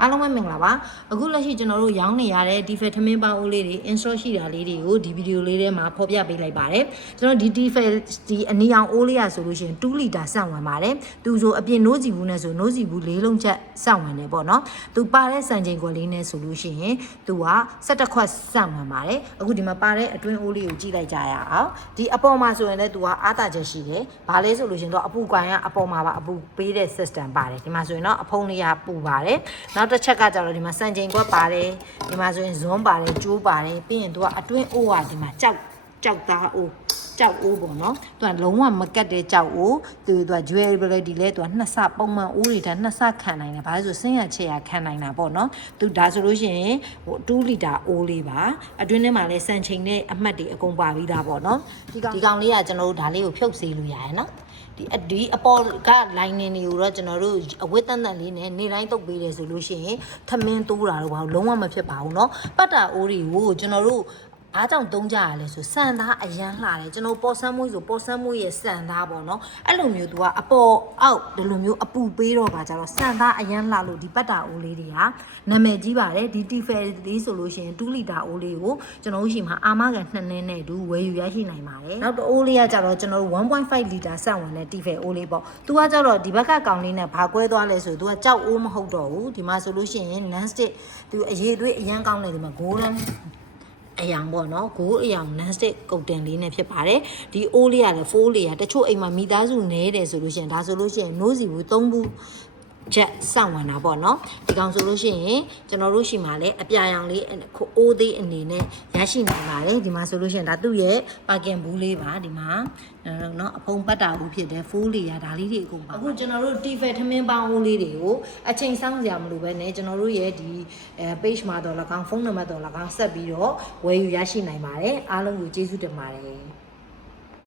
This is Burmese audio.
အားလုံးပဲမင်္ဂလာပါအခုလက်ရှိကျွန်တော်တို့ရောင်းနေရတဲ့ defect ထမင်းပေါင်းအိုးလေးတွေ install ရှိတာလေးတွေကိုဒီဗီဒီယိုလေးထဲမှာဖော်ပြပေးလိုက်ပါတယ်ကျွန်တော်ဒီ defect ဒီအနီအောင်အိုးလေးရဆိုလို့ရှိရင်2လီတာစက်ဝင်ပါတယ်သူဆိုအပြင်နိုးစီဘူးနဲ့ဆိုနိုးစီဘူး၄လုံးချက်စက်ဝင်တယ်ပေါ့နော်သူပါတဲ့စံချိန်ခွက်လေးနဲ့ဆိုလို့ရှိရင်သူက17ခွက်စက်ဝင်ပါတယ်အခုဒီမှာပါတဲ့အတွင်းအိုးလေးကိုကြည့်လိုက်ကြရအောင်ဒီအပေါ်မှာဆိုရင်လည်းသူကအားသာချက်ရှိတယ်ဘာလဲဆိုလို့ရှိရင်တော့အပူကွိုင်ကအပေါ်မှာပါအပူပေးတဲ့ system ပါတယ်ဒီမှာဆိုရင်တော့အဖုံးလေးကပူပါတယ်နောက်တစ်ချက်ကကြတော့ဒီမှာစံချိန်ခွက်ပါတယ်ဒီမှာဆိုရင်ဇွန်းပါတယ်ကျိုးပါတယ်ပြီးရင်သူကအတွင်းအိုးကဒီမှာကြောက်သားအိုးကြောက်အိုးပေါ့နော်သူကလုံးဝမကတ်တဲ့ကြောက်အိုးသူက durability လဲသူကနှစ်ဆပုံမှန်အိုးတွေဒါနှစ်ဆခံနိုင်တယ်ဘာလို့ဆိုဆင်းရချက်ရခံနိုင်တာပေါ့နော်သူဒါဆိုလို့ရှိရင်ဟို2လီတာအိုးလေးပါအတွင်းထဲမှာလဲစံချိန်နဲ့အမှတ်တွေအကုန်ပါပြီးသားပေါ့နော်ဒီကောင်လေးကကျွန်တော်တို့ဒါလေးကိုဖြုတ်စေလို့ရတယ်နော်ဒီအပေါ်က line တွေကိုတော့ကျွန်တော်တို့အဝတ်တန်တန်လေးနဲ့နေတိုင်းတုပ်ပေးတယ်ဆိုလို့ရှိရင်ထမင်းတိုးတာတော့ဘာလို့လုံးဝမဖြစ်ပါဘူးเนาะပတ်တာအိုးတွေကိုကျွန်တော်တို့အားကြောင့်သုံးကြရလဲဆိုစံသားအရန်လှတယ်ကျွန်တော်ပေါ်ဆန်းမွေးဆိုပေါ်ဆန်းမွေးရဲ့စံသားပေါ့နော်အဲ့လိုမျိုးသူကအပေါ်အောက်ဒီလိုမျိုးအပူပေးတော့ပါကြတော့စံသားအရန်လှလို့ဒီပတ်တာအိုးလေးတွေကနာမည်ကြီးပါတယ်ဒီ defect လေးဆိုလို့ရှိရင်2လီတာအိုးလေးကိုကျွန်တော်တို့ရှိမှာအာမခံ2နှစ်နဲ့တူဝယ်ယူရရှိနိုင်ပါတယ်နောက်တော့အိုးလေးကကြတော့ကျွန်တော်တို့ 1.5 လီတာစက်ဝင်တဲ့ defect အိုးလေးပေါ့သူကကြတော့ဒီဘက်ကကောင်လေးနဲ့ဘာကွဲသွားလဲဆိုသူကကြောက်အိုးမဟုတ်တော့ဘူးဒီမှာဆိုလို့ရှိရင် non stick သူအရေးသွေးအရန်ကောင်းတယ်ဒီမှာ goldenအယောင်ပေါ့နော်ဂိုးအယောင် non stick ကုတ်တင်လေးနဲ့ဖြစ်ပါတယ်ဒီအိုးလေးကလည်း4လေးကတချို့အိမ်မှာမိသားစုနဲတယ်ဆိုလို့ရှိရင်ဒါဆိုလို့ရှိရင်နိုးစီဘူး3ဘူးချက်စောင့်ဝင်တာပေါ့နော်ဒီကောင်ဆိုလို့ရှိရင်ကျွန်တော်တို့ရှိမှလည်းအပြာရောင်လေးအိုးသေးအနေနဲ့ရရှိနိုင်ပါတယ်ဒီမှာဆိုလို့ရှိရင်ဒါသူ့ရဲ့ပါကင်ဘူးလေးပါဒီမှာเนาะအဖုံပတ်တာဘူးဖြစ်တယ်4လေးရဒါလေးတွေအကုန်ပါအခုကျွန်တော်တို့ defect ထမင်းပေါင်းအိုးလေးတွေကိုအချိန်စောင့်စရာမလိုပဲねကျွန်တော်တို့ရဲ့ဒီpage မှာတော့၎င်းဖုန်းနံပါတ်တော့၎င်းဆက်ပြီးတော့ဝယ်ယူရရှိနိုင်ပါတယ်အားလုံးကိုကျေးဇူးတင်ပါတယ်